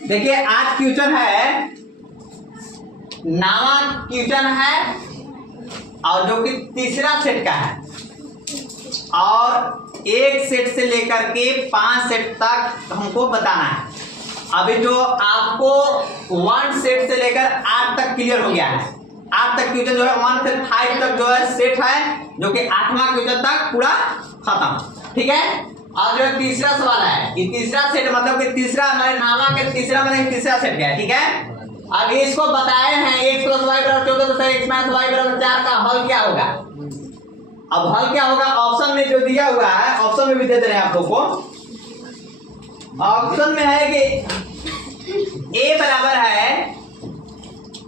देखिए आज क्वेश्चन है, नावा क्वेश्चन है और जो कि तीसरा सेट का है और एक सेट से लेकर के 5 सेट तक हमको बताना है। अभी जो आपको 1 सेट से लेकर 8 तक क्लियर हो गया है। 8 तक क्वेश्चन जो है 1 से 5 तक जो है सेट है, जो कि 8वां क्वेश्चन तक पूरा खत्म। ठीक है। अब जो तीसरा सवाल है कि तीसरा सेट मतलब कि तीसरा हमारे नामा के तीसरा मैंने तीसरा सेट गया। ठीक है। अब इसको बताए हैं x + y = 14 तो x - y = 4 का हल क्या होगा। अब हल क्या होगा, ऑप्शन में जो दिया हुआ है, ऑप्शन में भी दे दे रहे हैं आप लोग को। ऑप्शन में है कि a बराबर है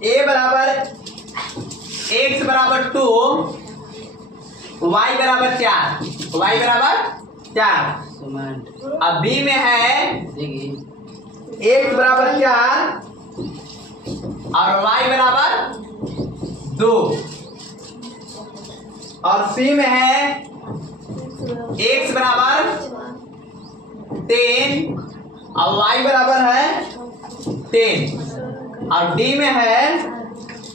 x बराबर 2 y बराबर 4। अब b में है x बराबर 4 और y बराबर 2 और c में है x बराबर 10 और y बराबर है 10 और d में है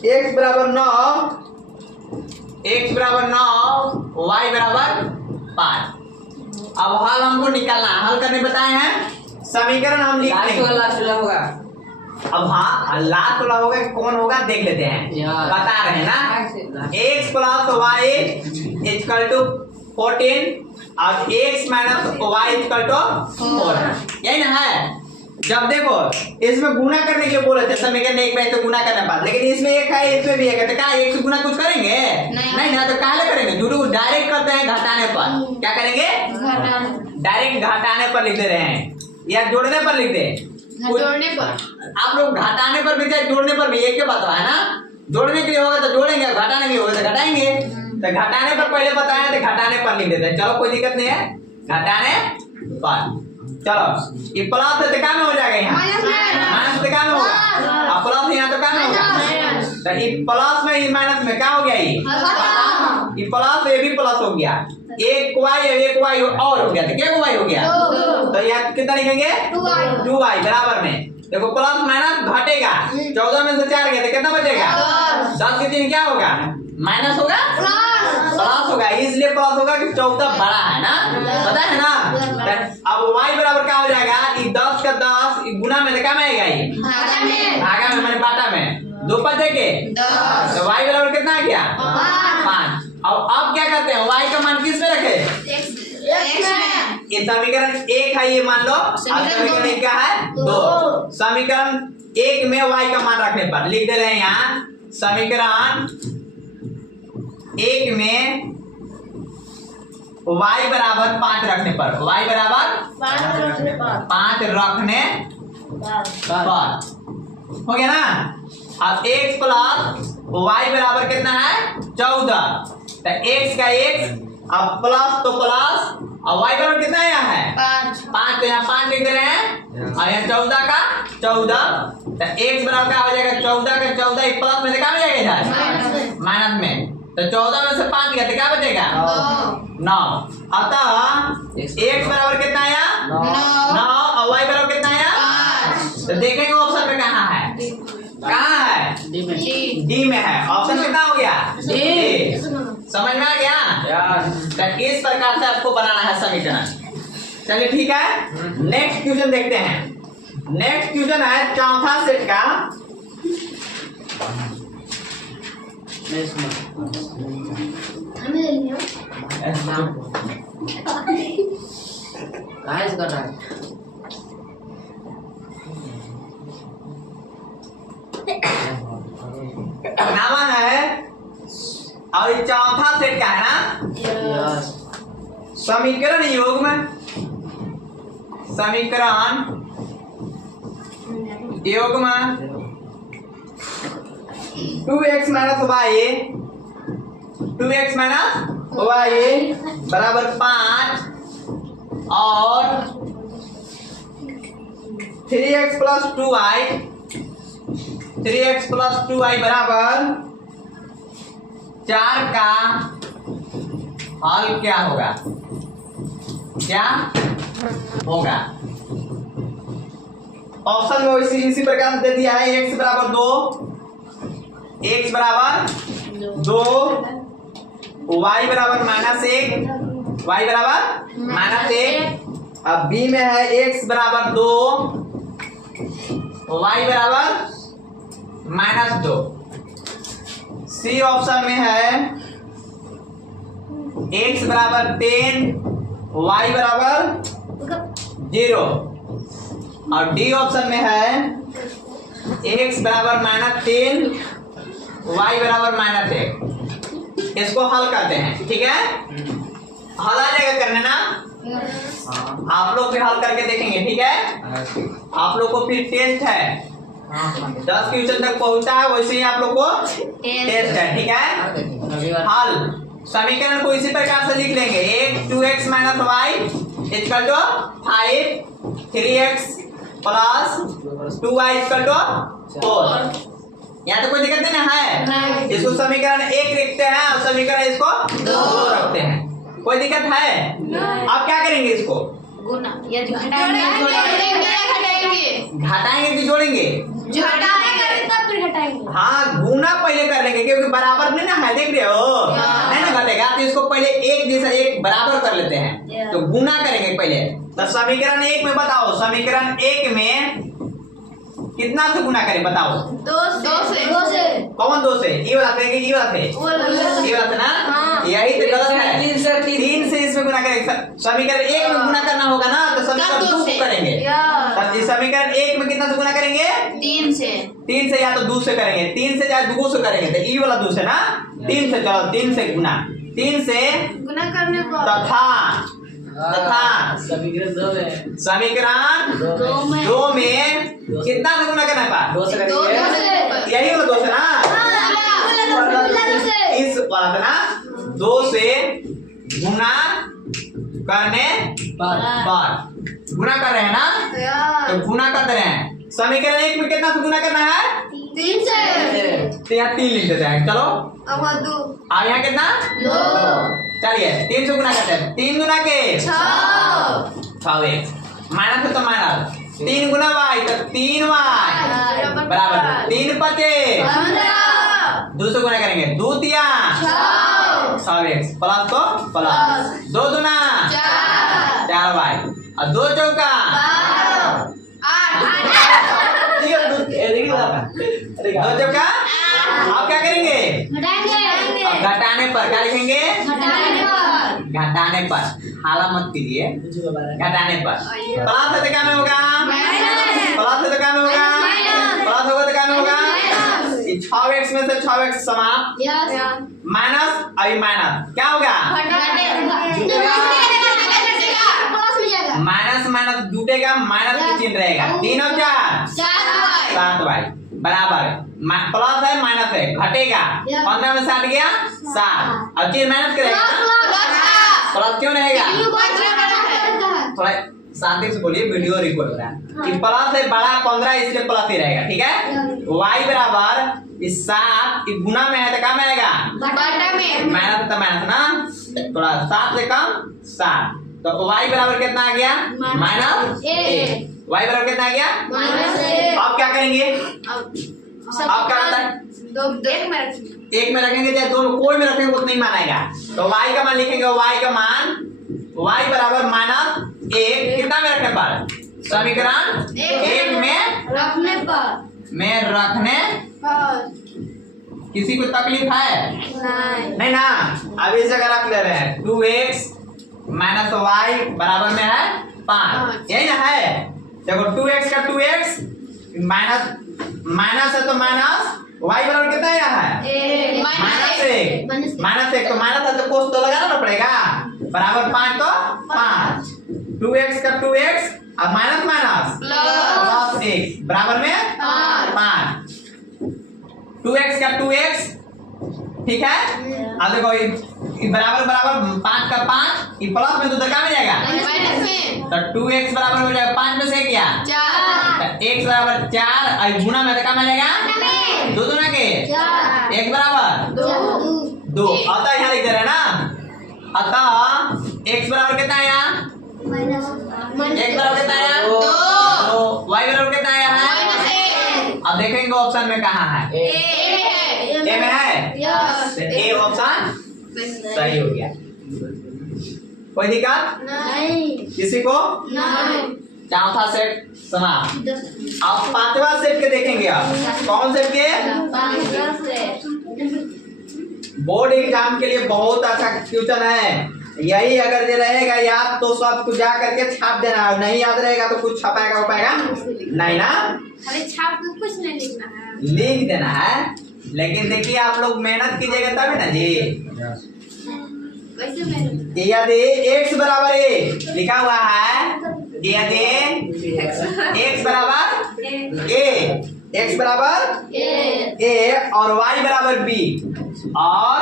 x बराबर 9 y बराबर 5। अब हल हमको निकालना है। हल करने बताए हैं, समीकरण हम लिखते हैं। अब हाँ लास्ट वाला होगा कि कौन होगा देख लेते हैं, बता रहे हैं ना। x + y = 14 और x - y = 4, यही ना है। जब देखो इसमें गुना करने के लिए बोले थे समीकरण एक में तो गुना करना पड़ा, लेकिन इसमें एक है इसमें भी एक है, तो क्या एक से गुना कुछ करेंगे नहीं ना, तो काहे करेंगे, जुड़ू डायरेक्ट करते हैं घटाने पर। क्या करेंगे, डायरेक्ट घटाने पर लिख दे रहे हैं या जोड़ने पर लिख दे। जोड़ने पर आप लोग घटाने पर भी चाहे जोड़ने पर भी एक के बात है ना। जोड़ने के लिए होगा तो जोड़ेंगे, घटाने के लिए होगा तो घटाएंगे। तो घटाने पर पहले बताया तो घटाने पर लिख देते हैं। चलो कोई दिक्कत नहीं है, घटाने पर। चलो ये प्लस है तो क्या में हो जाएगा, यहाँ माइनस तो क्या में होगा, अब प्लस यहाँ तो क्या में होगा। तो ये प्लस में ये माइनस में क्या हो गया, ये प्लस ये भी प्लस हो गया, एक y और हो गया, तो क्या y हो गया। तो यहाँ कितना लिखेंगे 2y बराबर में। देखो प्लस माइनस घटेगा, 14 में से 4 गया तो कितना बचेगा 10 के 3 क्या होगा माइनस होगा प्लस होगा, इसलिए प्लस होगा कि 14 बड़ा है ना, पता है ना। अब y बराबर क्या हो जाएगा, 10 का 10 गुना में क्या में आएगा, ये भागा में मैंने बाटा में 2 5 के, तो y बराबर कितना आ गया 5। अब क्या करते हैं, y का मान किस में रखे, ये समीकरण 1 है ये मान लो, समीकरण 1 क्या है 2। समीकरण 1 में y का मान रखने पर लिख दे रहे हैं यहाँ, समीकरण 1 में y बराबर 5 रखने पर, y बराबर 5 रखने पर हो गया ना। अब x + y बराबर कितना है 14, तो x का x अब प्लस तो प्लस और y बराबर कितना यहाँ है 5, तो यहाँ 5 लिख रहे हैं और यहाँ 14 का 14, तो x बराबर क्या हो जाएगा 14 का 14, प्लस में से क्या हो जाएगा माइनस में, तो 14 में से 5 गया तो क्या बचेगा 9। अतः x बराबर कितना आया 9 और y बराबर कितना आया 5। तो देखेंगे ऑप्शन में कहाँ है, कहाँ है डी में है। ऑप्शन कितना हो गया डी। समझ में आ गया। तो इस प्रकार से आपको बनाना है समीकरण। चलिए ठीक है, नेक्स्ट क्वेश्चन देखते हैं। नेक्स्ट क्वेश्चन है चौथा सेट का। नामा है और ये चौथा सेट का है ना, समीकरण योग में, समीकरण योग में 2x - y बराबर 5 और 3x + 2y बराबर 4 का हल क्या होगा, क्या होगा। ऑप्शन में इसी प्रकार दे दिया है x बराबर 2, x बराबर 2, y बराबर -1, y बराबर -1। अब b में है x बराबर 2, y बराबर -2। सी ऑप्शन में है x बराबर 10, y बराबर 0। और डी ऑप्शन में है x बराबर -10, y बराबर -1। इसको हल करते हैं, ठीक है। हल आ जाएगा करने ना, आप लोग भी हल करके देखेंगे, ठीक है। आप लोग को फिर टेस्ट है, 10 क्वेश्चन तक पहुंचा है, वैसे ही आप लोग को टेस्ट है, ठीक है। हल समीकरण को इसी प्रकार से लिख लेंगे, 2x minus y equal to 5, 3x plus 2y equal to 4। यहाँ तो कोई दिक्कत नहीं ना है। इसको समीकरण 1 लिखते हैं और समीकरण इसको 2 रखते हैं, कोई दिक्कत है। अब क्या करेंगे, इसको गुना या घटाएंगे कि जोड़ेंगे? तब फिर घटाएंगे। हाँ, गुना पहले कर लेंगे क्योंकि बराबर नहीं ना है, देख रहे हो नहीं ना घटेगा, तो इसको पहले एक जैसा एक बराबर कर लेते हैं, तो गुना करेंगे पहले। तो समीकरण 1 में बताओ, समीकरण 1 में कितना से गुना करें बताओ? 2 से। कौन 2 से? ये वाला थे कि ये वाला थे? ये वाला था ना? हाँ। यही तो गलत है। 3 से इसमें गुना करेंगे। समीकरण 1 में गुना करना होगा ना, तो समीकरण 2 से करेंगे। तो समीकरण 1 में कितना से गुना करेंगे? 3 से। 3 से या तो 2 से करेंगे, 3 से या 2 से करेंगे, तो ये वाला 2 से ना, 3 से। चलो 3 से गुना, 3 से गुना करने पर तथा समीकरण 2 में कितना से गुना करना है? 2 से करेंगे। यही वाला 2 से ना, इस वाला था ना, 2 से गुना करने पर गुना कर रहे हैं ना, तो गुना कर रहे हैं। समीकरण 1 में कितना से गुना करना है? 3 से। तो यहाँ 3 लिख देते हैं। चलो अब 2। अब यहाँ कितना? 2। चलिए 3 से गुना करते हैं, 3 गुना के 6। माइनस है तो माइनस, 3 गुना वाई तो 3y बराबर 3 पचे 2 से गुना करेंगे, 2 तिया 6x प्लस तो प्लस 2 दुना 4y और 2 चौका 2 चौका। अब क्या करेंगे? अब घटाने पर क्या लिखेंगे? घटाने पर, हाला मत कीजिए, घटाने पर। प्लस है तो क्या में होगा? प्लस है तो क्या में होगा? प्लस होगा तो क्या में होगा? 6x में से 6x समाप्त, माइनस अभी माइनस क्या होगा? माइनस माइनस जुटेगा, माइनस का चिन्ह रहेगा, 3 और 4 7y बराबर प्लस है माइनस है, घटेगा, 15 में 60 गया 7, और चिन्ह माइनस करेगा प्लस क्यों रहेगा? थोड़ा शांति से बोलिए, वीडियो रिकॉर्ड हो रहा है। कि प्लस है बड़ा 15 इसलिए प्लस ही रहेगा, ठीक है। y बराबर इस 7 गुना में है तो क्या में आएगा? माइनस तो माइनस ना, थोड़ा 7 से कम 7, तो y बराबर कितना आ गया? -1। y बराबर कितना आ गया? अब क्या करेंगे? अब क्या होता है? 1 में रखेंगे चाहे 2 में, कोई में रखेंगे उतना ही मान आएगा। तो y का मान लिखेंगे, y का मान y बराबर -1 कितना में रखने पर? समीकरण 1 में रखने किसी को तकलीफ है? नहीं ना। अब इस जगह रख ले रहे हैं, 2x माइनस y बराबर में है 5, यही ना है। देखो 2x का 2x माइनस है तो माइनस, y बराबर कितना है? -1 तो माइनस है तो कोस तो लगाना ना पड़ेगा, बराबर 5 तो 5, 2x का 2x और माइनस माइनस प्लस 1 बराबर में 5, 2x का 2x, ठीक है। अब देखो ये बराबर बराबर 5 का 5, ये प्लस में तो क्या में जाएगा? तो 2x बराबर हो जाएगा 5 में से क्या? 4। x बराबर 4 और गुना में तो क्या में जाएगा? 2 दुना के 1 बराबर 2। अतः यहाँ लिख दे रहे हैं ना, अतः x बराबर कितना आया? x बराबर कितना आया? 2। y बराबर कितना आया? अब देखेंगे ऑप्शन में कहाँ है। ए में है, यस तो ए ऑप्शन सही हो गया। कोई दिक्कत नहीं किसी को? नहीं चौथा सेट समाप्त। अब पांचवा सेट के देखेंगे। आप कौन सेट के? बोर्ड एग्जाम के लिए बहुत अच्छा क्वेश्चन है। यही अगर ये रहेगा याद तो सब कुछ जा करके छाप देना है, नहीं याद रहेगा तो कुछ छपाएगा हो पाएगा नहीं ना, अरे छाप के कुछ नहीं लिखना है, लिख देना है। लेकिन देखिए आप लोग मेहनत कीजिएगा तभी ना जी। कैसे मेहनत? यदि x बराबर a लिखा हुआ है, यदि x बराबर x बराबर a और y बराबर b और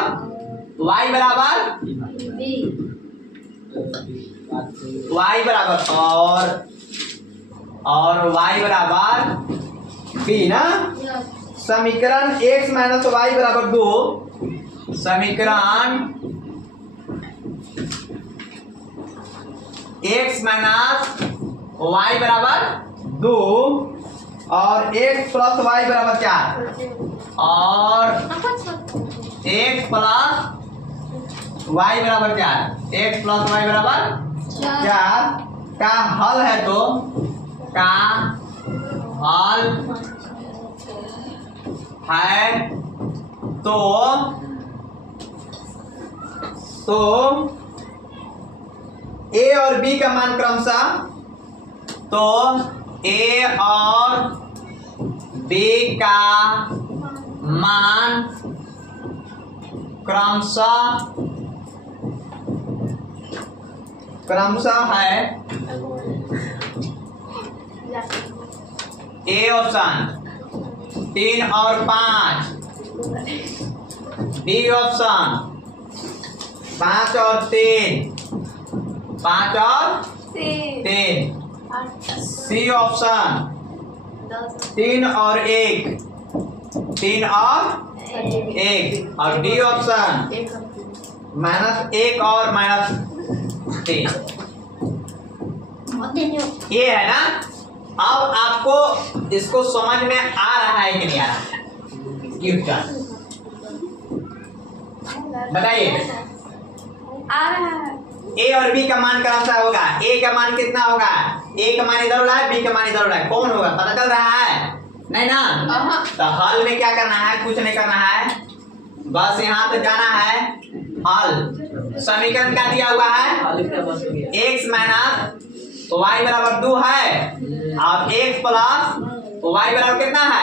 y बराबर y बराबर और y बराबर b ना। समीकरण x माइनस वाई बराबर 2, समीकरण x माइनस वाई बराबर 2 और x प्लस वाई बराबर 4 और x प्लस वाई बराबर 4, x प्लस वाई बराबर 4 का हल है तो का हल है तो a और b का मान क्रमशः, तो a और b का मान क्रमशः है ए ऑप्शन 3 और 5, बी ऑप्शन 5 और 3, 5 और 3, सी ऑप्शन 3 और 1, 3 और 1 और डी ऑप्शन -1 और -3। ये है ना। अब आपको इसको समझ में आ रहा है कि नहीं आ रहा है क्वेश्चन बताइए। आ रहा है। ए और बी का मान कौन सा होगा? ए का मान कितना होगा? ए का मान इधर हो रहा है, बी का मान इधर हो रहा है, कौन होगा पता चल रहा है? नहीं ना। तो हल में क्या करना है? कुछ नहीं करना है, बस यहाँ पे जाना है हल। समीकरण क्या दिया हुआ है? x माइनस वाई बराबर 2 है और x प्लस वाई बराबर कितना है?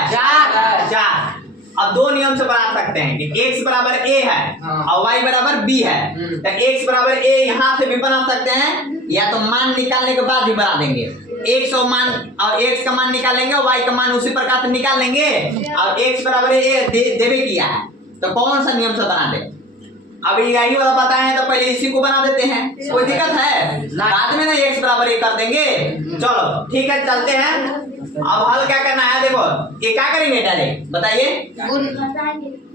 4। अब दो नियम से बना सकते हैं कि x बराबर a है और y बराबर b है। तो x बराबर a यहाँ से भी बना सकते हैं, या तो मान निकालने के बाद भी बना देंगे। x और मान और x का मान निकालेंगे और y का मान उसी प्रकार से निकाल लेंगे। और x बराबर a देवे किया है तो कौन सा नियम से बना दे? अभी यही वाला बताए हैं तो पहले इसी को बना देते हैं, कोई दिक्कत है? बाद में ना x बराबर a कर देंगे। चलो ठीक है चलते हैं। अब हल क्या करना है? देखो ये क्या करेंगे डायरेक्ट बताइए,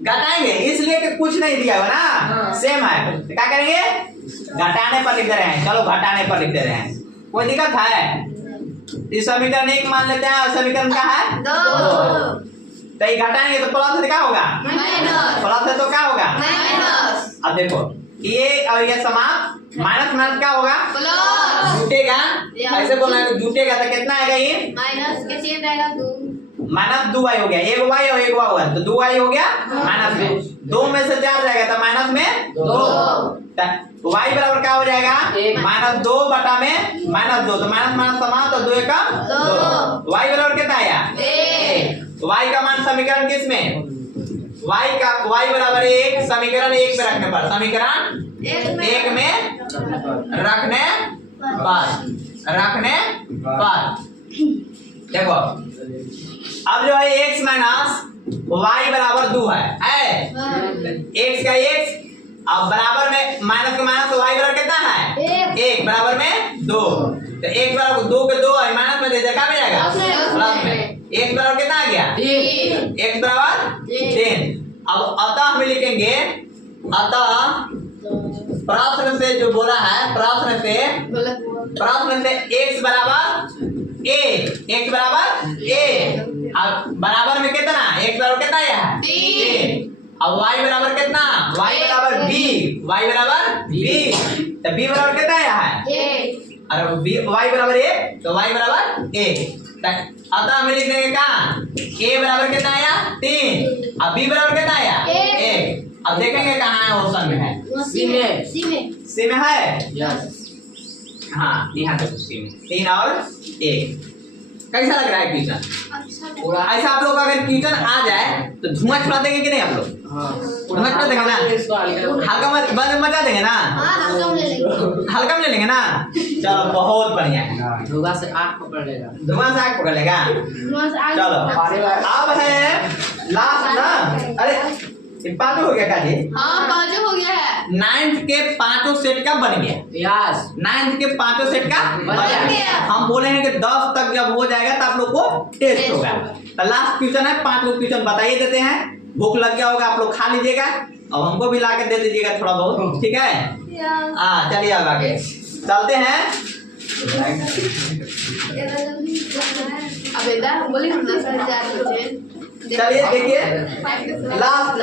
घटाएंगे, इसलिए कि कुछ नहीं दिया हुआ ना, सेम है। तो क्या करेंगे? घटाने पर लिख दे रहे हैं। चलो घटाने पर लिख दे रहे हैं, कोई दिक्कत है? इस समीकरण 1 मान लेते हैं और समीकरण क्या है? 2। तो ये घटाएंगे तो प्लस से क्या होगा? प्लस है तो क्या होगा? अब देखो ये और ये समाप्त, माइनस माइनस क्या होगा? जुटेगा। ऐसे बोलना है जुटेगा तो कितना आएगा? ये -2y हो गया, एक y और एक y हुआ तो 2y हो गया -2। 2 में से 4 जाएगा तो माइनस में 2। y बराबर क्या हो जाएगा? -2 बटा में -2, तो माइनस माइनस समाप्त, तो 2 का 2। y बराबर कितना आया? 1। y का मान समीकरण किस में? y बराबर 1 समीकरण 1 में रखने पर, समीकरण 1 में रखने पर देखो अब जो है x माइनस वाई बराबर 2 है x का x, अब बराबर में माइनस के माइनस तो y बराबर कितना है? 1 बराबर में 2, तो x बराबर 2 के 2 और माइनस में दे दे क्या मिल जाएगा? प्लस में x बराबर कितना आ गया? x बराबर 3। अब अतः हम लिखेंगे, अतः प्रश्न से जो बोला है, प्रश्न से x बराबर a, x बराबर a, अब बराबर में अब y बराबर कितना, y बराबर b, y बराबर b, तो b बराबर कितना आया है, अरे b y बराबर a, तो y बराबर a, अब हम लिख देंगे कहाँ, a बराबर कितना आया 3, अब b बराबर कितना आया 1, अब देखेंगे कहाँ है, ऑप्शन में है, सी में है, यस हाँ यहाँ पे सी में 3 और 1। कैसा लग रहा है क्वेश्चन, पूरा ऐसा आप लोग अगर क्वेश्चन आ जाए तो धुआं छुड़ा देंगे कि नहीं आप लोग, हाँ धुआं छुड़ा देंगे ना, इसको हल्का हल्का बंद मचा देंगे ना, हल्का में ले लेंगे ना, चलो बहुत बढ़िया है, धुआं से आँख पकड़ लेगा। धुआं से आग पकड़ लेगा। चलो अब है लास्ट ना, अरे ये पांचों हो गया काजी, हो गया है। 9th के पांचों सेट का बन गया, यस 9th के पांचों सेट का बन गया। हम बोलेंगे कि 10 तक जब हो जाएगा तो आप लोग को टेस्ट होगा। तो लास्ट क्वेश्चन है, 5 लोग क्वेश्चन बताइए देते हैं, भूख लग गया होगा आप लोग खा लीजिएगा, अब हमको भी ला के दे दीजिएगा थोड़ा बहुत, ठीक है। हाँ चलिए अब आगे चलते हैं। चलिए देखिए लास्ट,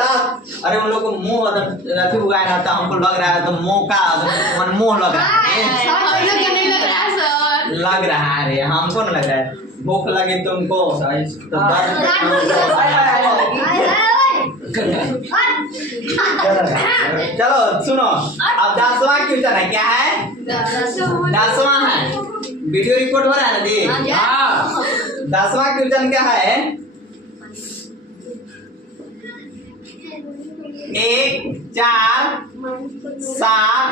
अरे उन लोग को मुंह रखी हुआ है ना, हमको लग रहा है तो मुंह का मन मुंह लग रहा है, लग रहा है, हमको नहीं लग रहा है, भूख लगे तुमको तो चलो सुनो, अब 10वां क्वेश्चन है, क्या है 10वां है, वीडियो रिकॉर्ड हो रहा है ना जी, हाँ 10वां क्वेश्चन क्या है, 1 4 7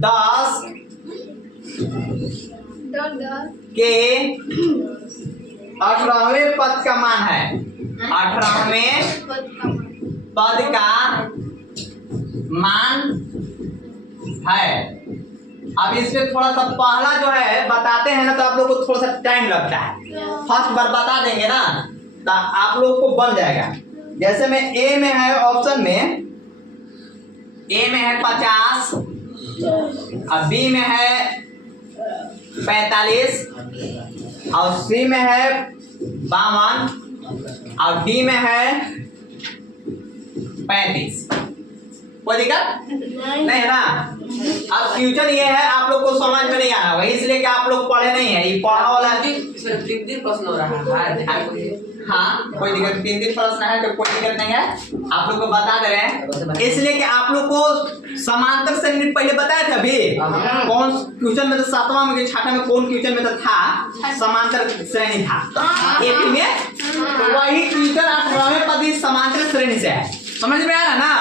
10 के 18वें पद का मान है, 18वें पद का मान है। अब इसमें थोड़ा सा पहला जो है बताते हैं ना तो आप लोग को थोड़ा सा टाइम लगता है, फर्स्ट बार बता देंगे ना तो आप लोग को बन जाएगा। जैसे में ए में है, ऑप्शन में ए में है 50, और बी में है 45, और सी में है 52, और डी में है 35। कोई दिक्कत नहीं है ना। अब फ्यूचर ये है, आप लोग को समझ में नहीं आया वही इसलिए कि आप लोग पढ़े नहीं है, ये पढ़ा वाला दिन प्रश्न हो रहा है। हाँ कोई दिक्कत, 3 प्रश्न है तो कोई दिक्कत नहीं है, आप लोग को बता दे रहे हैं इसलिए कि आप लोग को समांतर श्रेणी पहले बताया था अभी, कौन क्वेश्चन में तो 7वां में 6वां में कौन क्वेश्चन में तो था समांतर श्रेणी था, एक में तो वही क्वेश्चन 18वें पद इस समांतर श्रेणी से है, समझ में आ रहा ना,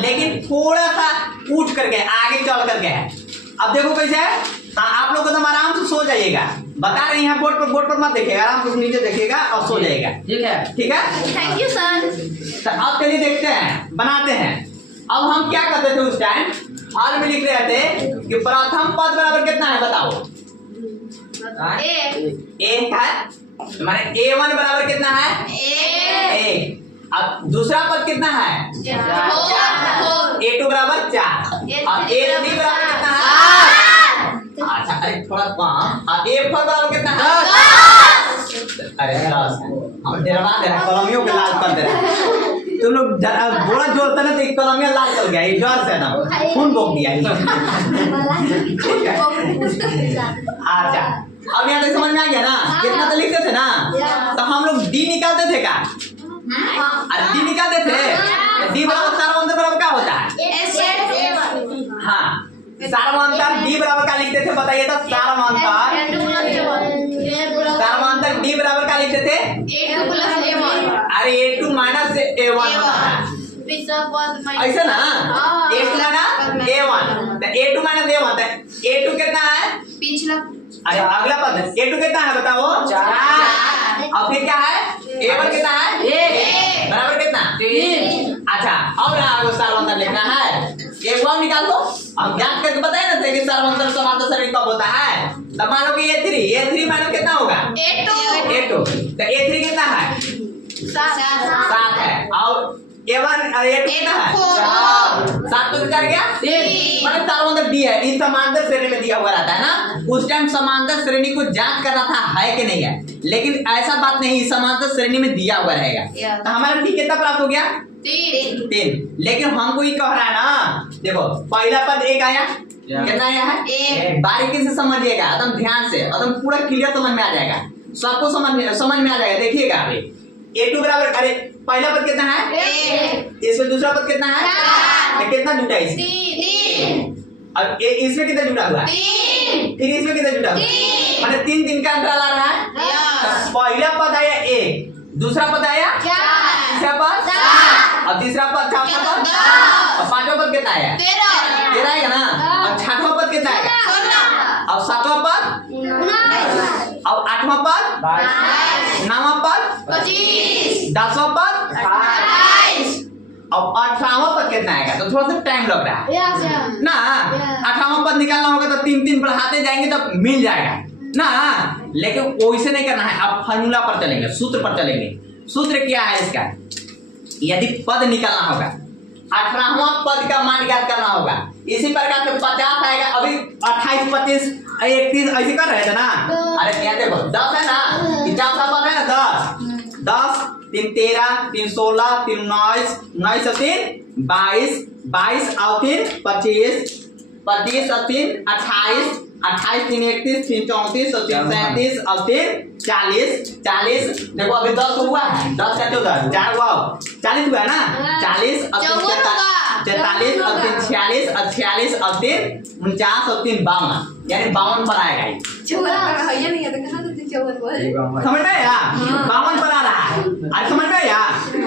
लेकिन थोड़ा सा उठ करके आगे चल करके है। अब देखो कैसे है, आप लोग एकदम आराम से सो जाइएगा, बता रहे हैं यहाँ बोर्ड पर मत देखिएगा, आराम से नीचे देखिएगा और सो जाइएगा, ठीक है ठीक है। Thank you sir. तो अब चलिए देखते हैं, बनाते हैं। अब हम क्या करते थे उस टाइम, हाल में लिख रहे थे कि प्रथम पद बराबर कितना है बताओ, ए है, माने A1 बराबर कितना है ए, अब दूसरा पद कितना है A2 बराबर 4, और A3 बराबर कितना है, अच्छा अरे थोड़ा कम, और A4 बराबर कितना है, अरे 10 हम डरवा दे रहे हैं, कलमियों के लाल कर दे रहे हैं, तुम लोग बोला जोड़ते ना तो कलमिया लाल चल गया, डर से ना खून बोक दिया। अच्छा अब यहाँ तक समझ में आ गया ना, कितना तो लिखते थे ना, तो हम लोग डी निकालते थे का, अरे डी निकालते थे, डी बराबर सार्वंतर बराबर क्या होता है, हाँ सार्वंतर डी बराबर का लिखते थे, बताइए तो सार्वंतर डी बराबर का लिखते थे, अरे A2 माइनस A1 होता है ऐसा ना, A2 ना A1, तो A2 माइनस A1, तो A2 कितना है पिछला, अरे अगला पद A2 कितना है बताओ 4, और फिर क्या है A1 कितना है बराबर कितना 3। अच्छा अब ना सार्वंतर लिखना है, A1 निकाल दो, हम ज्ञात करके बताए ना थे कि सार्वंतर समांतर श्रेणी कब होता है, तब मान लो कि A3 माइनस कितना होगा A2, तो A3 कितना है 7 है, और A1 और A2 कितना है 7 तो कर गया, मतलब सार्वंतर डी है, इस समांतर श्रेणी में दिया हुआ रहता है ना, उस टाइम समांतर श्रेणी को जांच करना था है कि नहीं है, लेकिन ऐसा बात नहीं, समांतर श्रेणी में दिया हुआ रहेगा, तो हमारा डी कितना प्राप्त हो गया तीन। तीन। लेकिन हमको ये कह रहा है ना, देखो पहला पद एक आया, कितना आया है? एक। बारीकी से समझिएगा, एकदम ध्यान से, एकदम पूरा क्लियर समझ में आ जाएगा, सबको समझ में आ जाएगा। देखिएगा अभी A2 बराबर, अरे पहला पद कितना है? एक। इसमें दूसरा पद कितना है? चार। तो कितना जुटा है इसमें? तीन। अब इसमें कितना जुटा हुआ है? तीन। फिर इसमें कितना जुटा हुआ है? तीन। माने तीन तीन का अंतराल आ रहा है। यस। तो पहला पद आया एक, दूसरा पद आया चार। तीसरा पद सात। अब तीसरा पद, चौथा पद, दस। और पांचवा पद कितना आया? तेरह। 13 आएगा ना। हाँ। अब छठवां पद कितना आएगा? 16। अब सातवां पद, उन्नीस। अब आठवां पद, बाईस। नौवां पद, 25। 10वां पद, 28। अब 18वां पद कितना आएगा? तो थोड़ा सा टाइम लग रहा है ना। 18वां पद निकालना होगा तो तीन तीन बढ़ाते जाएंगे तब मिल जाएगा ना। लेकिन वैसे नहीं करना है, आप फार्मूला पर चलेंगे, सूत्र पर चलेंगे। सूत्र क्या है इसका? यदि पद निकालना होगा, 18वां पद का मान ज्ञात करना होगा। इसी प्रकार से 50 आएगा। अभी 28, 25, 31 ऐसे कर रहे थे ना। अरे यहाँ देखो 10 है ना, चौथा पद है ना 10, 10 3 13, 3 16, 3 19, 19 और 3 22, 22 और 3 25, 25 और 3 28, 28 3 31, 3 34 और 3 37 और 3 40, 40। देखो अभी 10 हुआ है, 10 का 14, 4 हुआ 40 हुआ है ना। 40 और 3 43 और 3 46 और 46 और 3 49 और 3 52, यानी 52 पर आएगा ये। समझ में आया? 52 पर आ रहा है। अरे समझ में आया?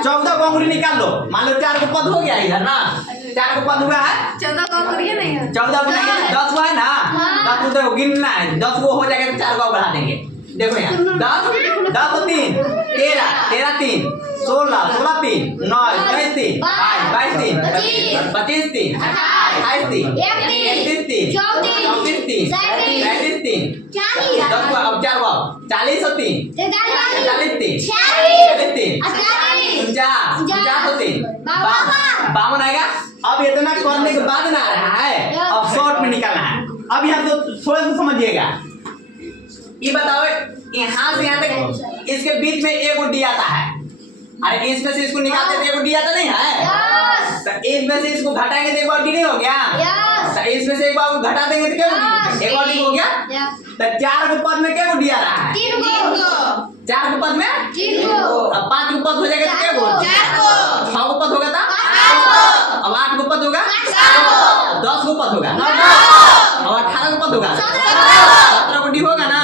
14 को अंगुली निकाल लो, मान लो 4 को पद हो गया इधर ना, 4 को पद हुआ है, 14 को नहीं है, 10 हुआ है ना। 10 को देखो गिनना है, 10 को हो जाएगा तो 4 को बढ़ा देंगे। देखो यहाँ 10, 10 और 3 13, 13 3 16, 16 3 9 19 3 22 3 25 3 28 3 31 3 34 3 35 3 10 को अब 4 को 40 और 3 43 3 43 3 49 और 3 52 आएगा। अब इतना करने के बाद ना आ रहा है, अब शॉर्ट में निकालना है। अब यहाँ तो थोड़ा सा समझिएगा, ये बताओ यहाँ से यहाँ तक इसके बीच में एक डी आता है। अरे इसमें से इसको निकालते तो एक डी आता नहीं है। तो इसमें से इसको घटाएंगे तो एक डी नहीं हो गया। तो इसमें से एक बार घटा देंगे तो क्या एक डी हो गया। तो 4 को पद में क्या डी आ रहा है? 4 को पद में, अब 5 को पद हो जाएगा तो क्या बोल? 6 को पद होगा था, अब 8 को पद होगा, 10 को पद होगा, अब 18 को पद होगा, 17 को डी होगा ना।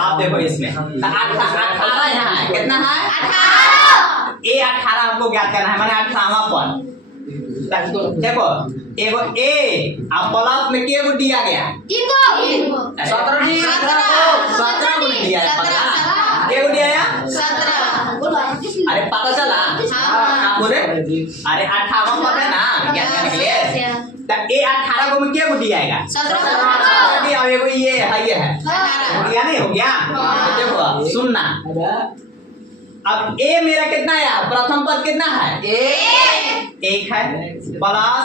आप देखो इसमें 18 यहाँ है, कितना है? 18। ए 18 हमको ज्ञात करना है, माने 18वां पद। देखो एगो ए अब प्लस में के गो डी आ गया? 17 डी, 17 को डी आया, पता के गो डी आया? 17। अरे पता चला? आप बोले अरे 18वां पद है ना ज्ञात करने के लिए, तो ए 18 को में के गो डी आएगा? 17 डी। अब एगो ये है या नहीं हो गया? देखो सुनना, अब ए मेरा कितना आया? प्रथम पद कितना है? 1 है, प्लस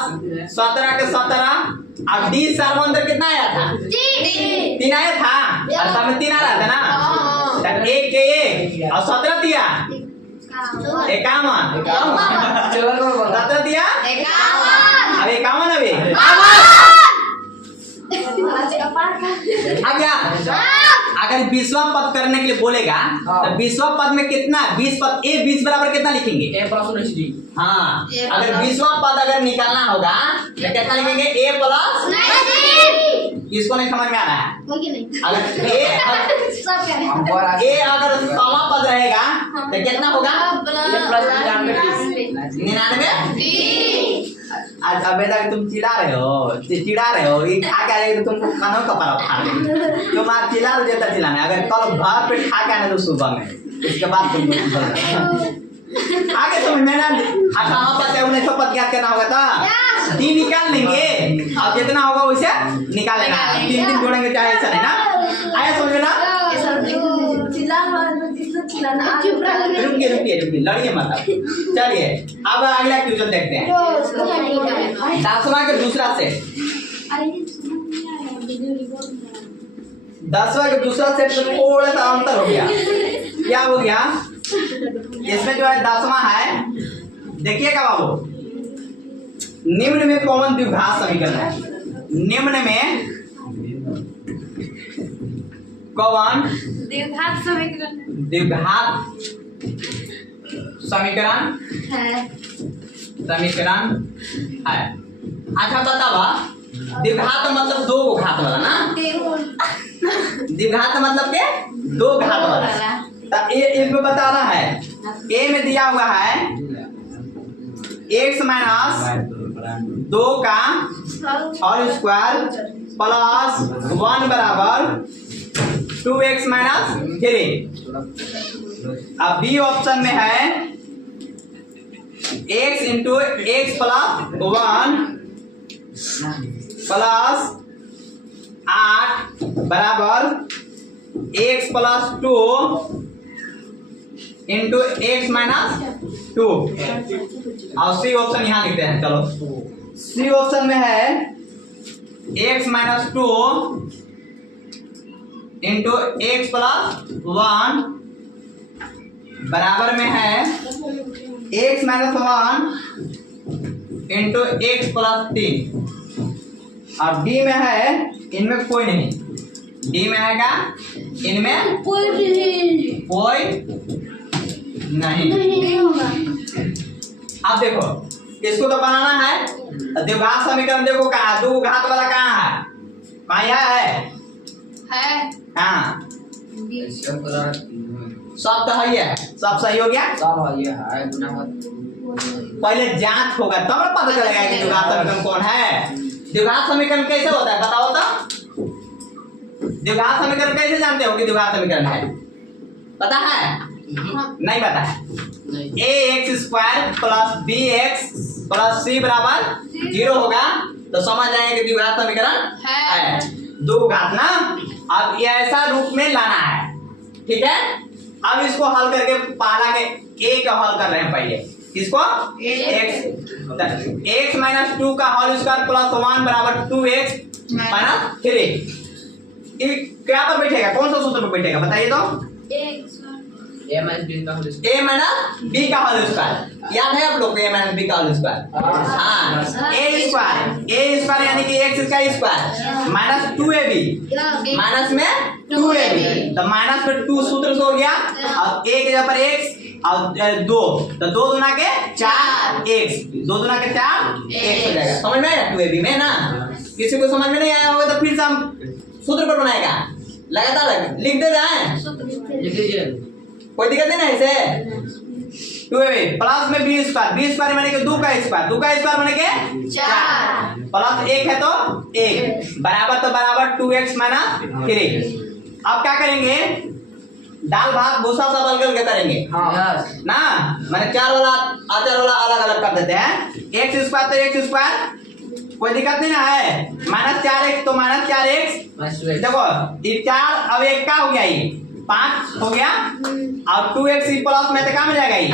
17 के 17, अब डी सर्वंतर कितना आया था? 3 आया था, और सब में 3 आ रहा था ना। तो 1 के 1 और 17 दिया 51, 17 दिया 51, अब 51 अभी आ गया। अगर 20वां पद करने के लिए बोलेगा तो 20वां पद में कितना? 20 पद ए 20 बराबर कितना लिखेंगे? हाँ, अगर 20वां पद अगर निकालना होगा तो कितना लिखेंगे? ए प्लस, इसको नहीं समझ में आ रहा है? अगर ए अगर 100वां पद रहेगा तो कितना होगा? 99। आज अबे तक तुम चिढ़ा रहे हो, ये खा के आएगा तो तुमको कानों का पारा उठा देंगे। तुम आज चिल्ला रहे हो जब तक चिल्लाना, अगर कल घर पे खा के आने तो सुबह में, इसके बाद तुम आगे समझ में ना। 18वां पद 19वां पद ज्ञात करना होगा तो 3 निकाल लेंगे, अब जितना होगा वैसे निकाल लेना, 3 जोड़ेंगे चाहे ऐसा नहीं ना। आया समझ में ना? रुकिए लड़िए मत। चलिए अब अगला क्वेश्चन देखते हैं। 10वां के दूसरा सेट, 10वां के दूसरा सेट में थोड़ा सा अंतर हो गया। क्या हो गया? इसमें जो है 10वां है, देखिएगा बाबू, निम्न में कौन द्विघात समीकरण है? निम्न में कौन द्विघात समीकरण द्विघात समीकरण है? अच्छा बतावा, द्विघात मतलब दो गो घात वाला ना? द्विघात मतलब के दो घात वाला। तो ये इसमें बताना है, ए में दिया हुआ है x माइनस 2 का होल स्क्वायर प्लस 1 बराबर 2x माइनस 3। अब बी ऑप्शन में है x into x plus 1 plus 8 बराबर x plus 2 into x minus 2। और सी ऑप्शन यहाँ लिखते हैं। चलो सी ऑप्शन में है x minus 2 into x plus 1 बराबर में है x minus 1 into x plus 3। और डी में है, इनमें कोई नहीं, डी में है क्या? इनमें कोई नहीं होगा। अब देखो, इसको तो बनाना है। द्विघात समीकरण देखो कहाँ, दो घात वाला कहाँ है? हाँ, सब तो है, सब सही हो गया। पहले जांच होगा तब ना पता चलेगा कि द्विघात समीकरण कौन है। द्विघात समीकरण कैसे होता है बताओ तो? द्विघात समीकरण कैसे जानते हो कि द्विघात समीकरण है? पता है? नहीं पता है। A x square plus b x plus c बराबर 0 होगा तो समझ जाएंगे कि द्विघात समीकरण है। दो घात ना। अब ये ऐसा रूप में लाना है, ठीक है? अब इसको हल करके पहला के ए का हल कर रहे हैं पहले। किसको? एक्स माइनस 2 का होल स्क्वायर प्लस 1 बराबर 2x माइनस 3। क्या पर बैठेगा? कौन सा सूत्र पर बैठेगा बताइए तो? ए माइनस बी का होल स्क्वायर। याद है आप लोग को ए माइनस बी का होल स्क्वायर? हाँ, ए स्क्वायर यानी कि एक्स का स्क्वायर माइनस 2ab माइनस में 2ab। तो माइनस में 2 सूत्र से हो गया और ए के जगह पर x और 2 तो 2 दूना के 4x, 2 दूना के 4x हो जाएगा। समझ में आया? 2ab में ना। किसी को समझ में नहीं आया होगा तो फिर से हम सूत्र पर बनाएगा, लगातार लिख दे जाए, कोई दिक्कत नहीं ना। ऐसे 2ab प्लस में बी स्क्वायर माने के 2 का स्क्वायर माने के 4 प्लस 1 है तो 1 बराबर तो बराबर 2x माइनस 3। अब क्या करेंगे? दाल भात भूसा सब अलग अलग करेंगे ना, माने 4 वाला आचार वाला अलग अलग कर देते हैं। एक्स स्क्वायर तो एक्स स्क्वायर, कोई दिक्कत नहीं ना है। माइनस 4x तो माइनस 4x। देखो ये 4 अब 1 का हो गया, ये 5 हो गया और 2x प्लस में तो क्या में जाएगा? ये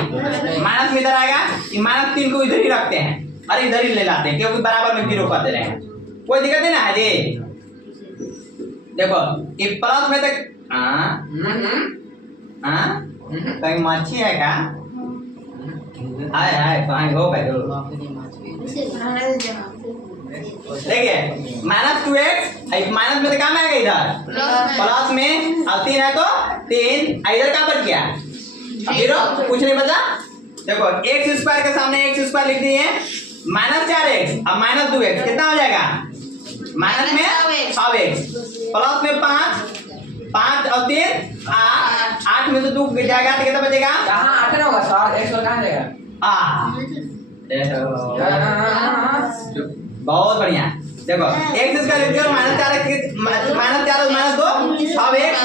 माइनस में इधर आएगा। ये माइनस 3 को इधर ही रखते हैं, अरे इधर ही ले जाते हैं क्योंकि बराबर में 0 कर दे रहे हैं। कोई दिक्कत नहीं ना है जी। देखो ये प्लस में तक कहीं मच्छी है क्या? हाय कहीं हो गए? देखिए माइनस 2x माइनस में तो क्या में आएगा? इधर प्लस में अब 3 है तो 3, इधर क्या बच गया? 0, कुछ नहीं बचा। देखो एक्स स्क्वायर के सामने एक्स स्क्वायर लिख दिए, माइनस 4x अब माइनस 2x कितना हो जाएगा? माइनस में 6x प्लस में 5 और 3 8 में से 2 जाएगा तो कितना बचेगा? कहां 8 ना होगा सर, x और कहां जाएगा? बहुत बढ़िया। देखो एक्स स्क्वायर लिख दिया, माइनस 4 माइनस 2 6x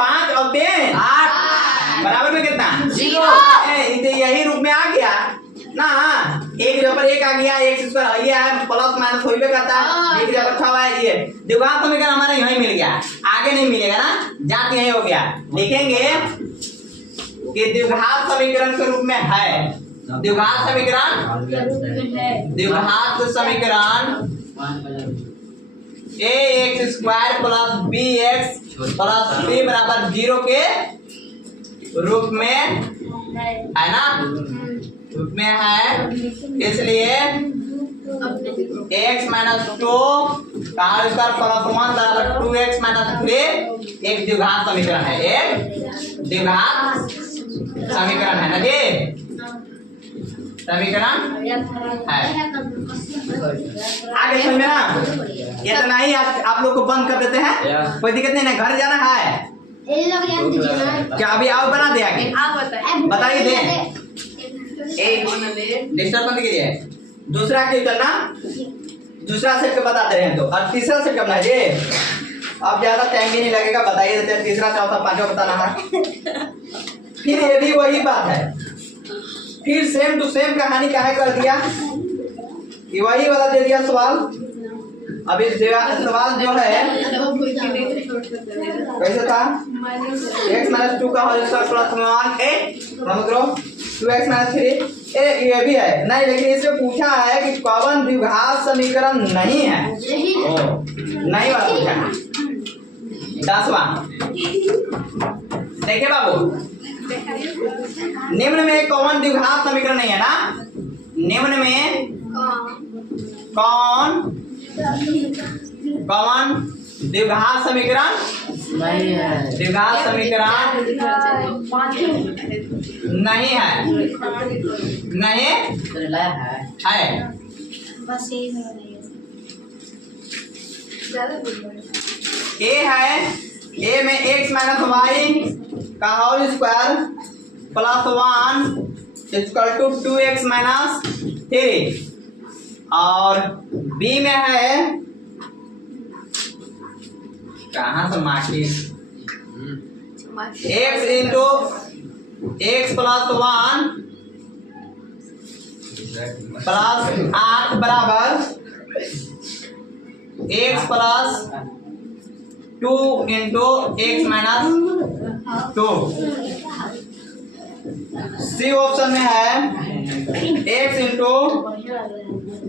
5 और 3 8 बराबर में कितना? 0। यही रूप में आ गया ना। एक जगह पर 1 आ गया, एक्स स्क्वायर ये है प्लस माइनस होइबे करता है। एक जगह पर 6 है, ये द्विघात समीकरण हमारा यहीं मिल गया, आगे नहीं मिलेगा ना, जात यहीं हो गया। लिखेंगे कि द्विघात समीकरण के रूप में है। द्विघात समीकरण a x square plus b x plus c बराबर 0 के रूप में है ना, रूप में में है, इसलिए x माइनस 2 का होल स्क्वायर प्लस 1 बराबर 2x माइनस 3 एक द्विघात समीकरण है, एक द्विघात समीकरण है ना जी, समीकरण है। आगे समझ में ना, इतना ही आप लोग को बंद कर देते हैं, कोई दिक्कत नहीं है, घर जाना है क्या? अभी आओ बना दे आगे, आप बताइए। बताइए दे डिस्टर्ब बंद कीजिए। दूसरा क्यों करना, दूसरा सेट को बता दे रहे हैं तो, और तीसरा सेट करना है जी। अब ज्यादा टाइम भी नहीं लगेगा, बताइए देते हैं तीसरा चौथा पांचवा बताना है। फिर ये भी वही बात है, फिर सेम टू सेम कहानी काहे कर दिया कि वही वाला दे दिया सवाल। अभी सवाल जो है कैसे था, x माइनस 2 का होल स्क्वायर प्लस 1 ए समझो 2x माइनस 3 ए, ये भी है नहीं, लेकिन इससे पूछा है कि कौन द्विघात समीकरण नहीं है, नहीं वाला पूछा है। 10वां देखिए बाबू, निम्न में कौन द्विघात समीकरण नहीं है ना, निम्न में कौन द्विघात समीकरण नहीं है, द्विघात समीकरण नहीं है, नहीं है। बस यही है। ए है, ए में x माइनस वाई का whole square plus 1 equal to 2x minus 3, और बी में है, कहाँ से मार्की, x into x plus 1 plus 8 बराबर x plus 2 into x minus 2। C option में है x इंटू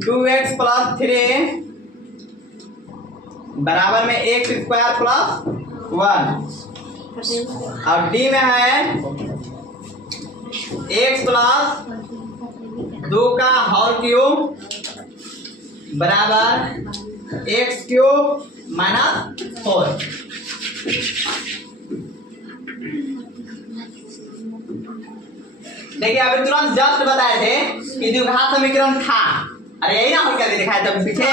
2x प्लस 3 बराबर में x स्क्वायर प्लस 1, और डी में है x प्लस 2 का होल क्यूब बराबर x क्यूब माइनस 4। देखिए अभी तुरंत जस्ट बताए थे कि द्विघात समीकरण था, अरे यही ना हल करके दिखाया था पीछे।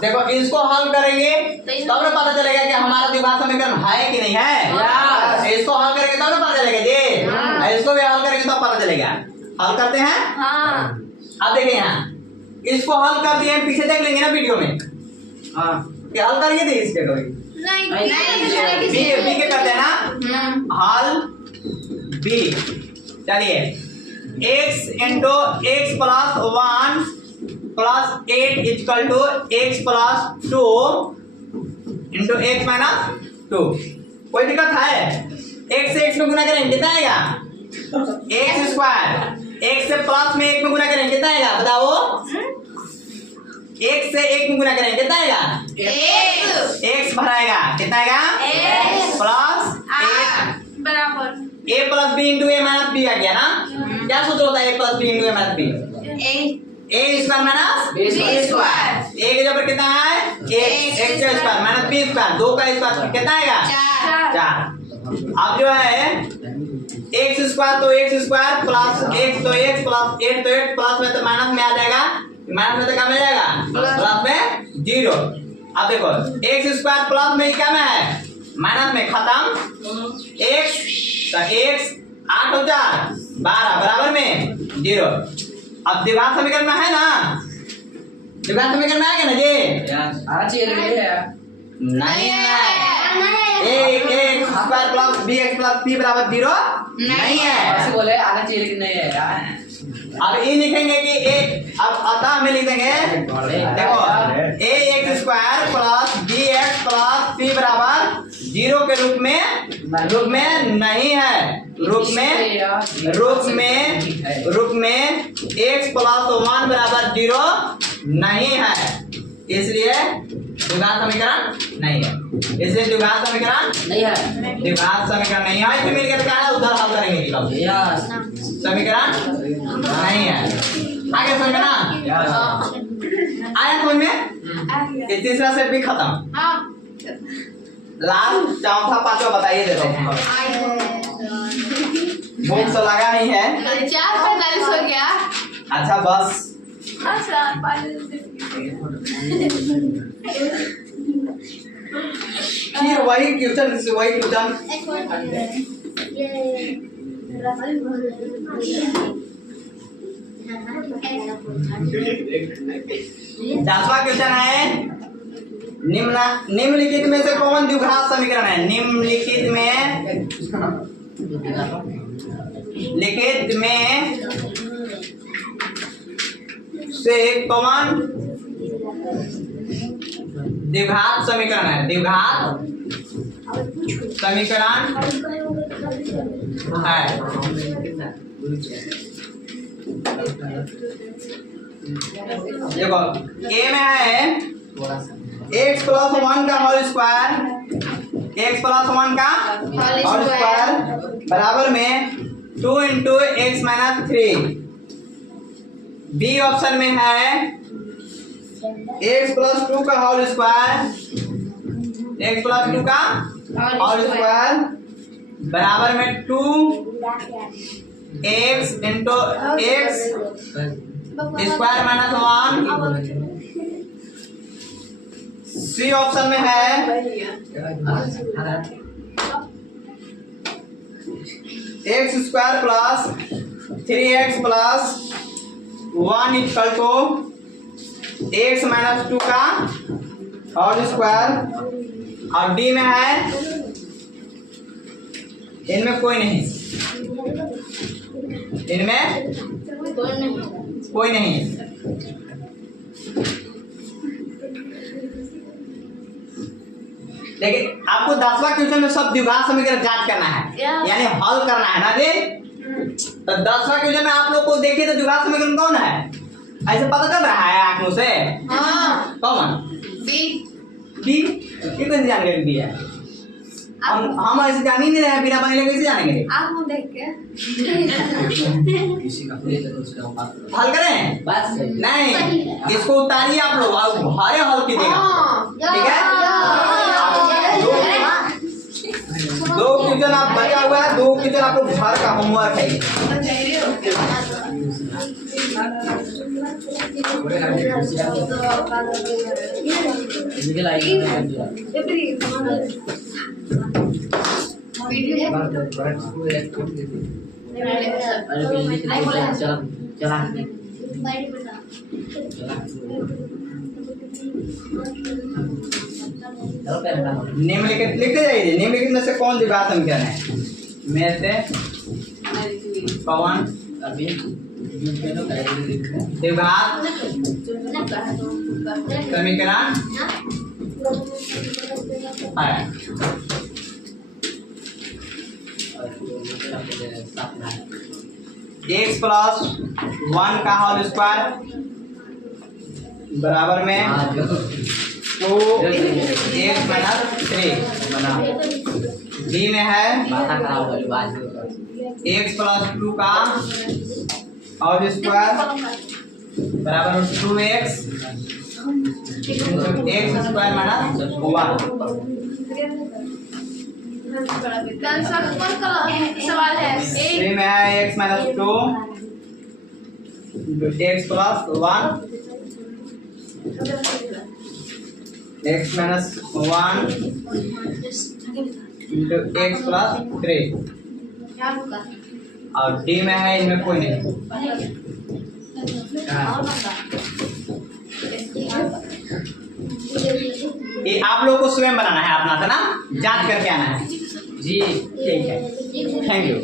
देखो इसको हल करेंगे तब ना पता चलेगा कि हमारा द्विघात समीकरण है कि नहीं है। इसको हल करेंगे तब ना पता चलेगा जी, इसको भी हल करेंगे तब पता चलेगा। हल करते हैं, अब देखिए यहाँ इसको हल कर दिए, पीछे देख लेंगे ना वीडियो में कि हल करिए थे इसके कभी बी के करते हैं ना हल बी। चलिए x into x plus 1 plus 8 equal to x plus 2 into x minus 2। कोई दिक्कत है, x से x में गुना करेंगे कितना आएगा, x स्क्वायर, x से प्लस में 1 में गुना करेंगे कितना आएगा बताओ, x से 1 में गुना करेंगे कितना आएगा, x भराएगा कितना आएगा प्लस 8 बराबर a plus b into a minus b आ गया ना। क्या सूत्र होता है a plus b into a minus b, a square minus b square, a के ऊपर कितना है x square minus b square, 2 का स्क्वायर कितना आएगा 4। अब जो है x स्क्वायर तो x स्क्वायर प्लस x तो x प्लस 8 तो 8 प्लस में तो माइनस में आ जाएगा, माइनस में तो क्या मिल जाएगा प्लस में 0। अब देखो x स्क्वायर प्लस में क्या में है माइनस में, खत्म x तो x 8 और 4 12 बराबर में 0। अब द्विघात समीकरण में है ना, द्विघात समीकरण में आ गया ना जी, नहीं है, a square plus bx plus c बराबर 0 नहीं है, बोले आना चाहिए लेकिन नहीं है। अब ये लिखेंगे कि a, अब अतः में लिख देंगे, देखो ax square plus bx plus c बराबर 0 के रूप में नहीं है, रूप में x प्लस 1 बराबर 0 नहीं है, इसलिए द्विघात समीकरण नहीं है। इसलिए द्विघात समीकरण नहीं है। द्विघात समीकरण नहीं है। फिर मिलकर क्या है उधर हल करेंगे निकाल यस। समीकरण नहीं है। आगे समझ में ना आया समझ में। ये तीसरा सेट भी खत्म। लास्ट चौथा पांचवा बताइए देते हैं। भूख तो लगा नहीं है। 4:45 हो गया। अच्छा बस फिर वही क्वेश्चन दसवां क्वेश्चन है निम्नलिखित में से कौन द्विघात समीकरण है। निम्नलिखित में से कौन द्विघात समीकरण है। द्विघात समीकरण है। देखो ए में है x प्लस 1 का होल स्क्वायर। x प्लस 1 का होल स्क्वायर बराबर में 2 into x minus 3। B option में है x प्लस 2 का होल स्क्वायर। x प्लस 2 का होल स्क्वायर बराबर में 2 x into x square minus 1। C option में है x square plus 3x plus 1 equal to x minus 2 का होल स्क्वायर। और डी में है इनमें कोई नहीं। इनमें कोई नहीं। लेकिन आपको 10वां क्वेश्चन में सब द्विघात समीकरण जांच करना है, यानी हल करना है ना जी। तो 10वां क्वेश्चन में आप लोग को देखिए तो द्विघात समीकरण कौन है ऐसे पता चल रहा है आंखों से। कौन बी। कितनी जानकारी दी है। हम ऐसे जान ही नहीं रहे बिना पढ़े कैसे जानेंगे। आप देख के हल करें बस नहीं इसको उतारिए आप लोग भारे हल कीजिएगा ठीक है। दो क्वेश्चन आप बचा हुआ है। 2 क्वेश्चन आपको घर का होमवर्क है। निम्नलिखित लिखते जाइए। निम्नलिखित में से कौन द्विघात समीकरण है। में से कौन द्विघात समीकरण है। एक्स प्लस 1 का होल स्क्वायर बराबर में 2 एक्स माइनस 3। बी में है एक्स प्लस 2 का होल स्क्वायर बराबर में 2x एक्स स्क्वायर माइनस 1। सवाल है बी में है x minus 2 x plus 1 x minus 1 into x plus 3। और डी में है इनमें कोई नहीं। ये आप लोग को स्वयं बनाना है अपना था ना जांच करके आना है जी। ठीक है थैंक यू।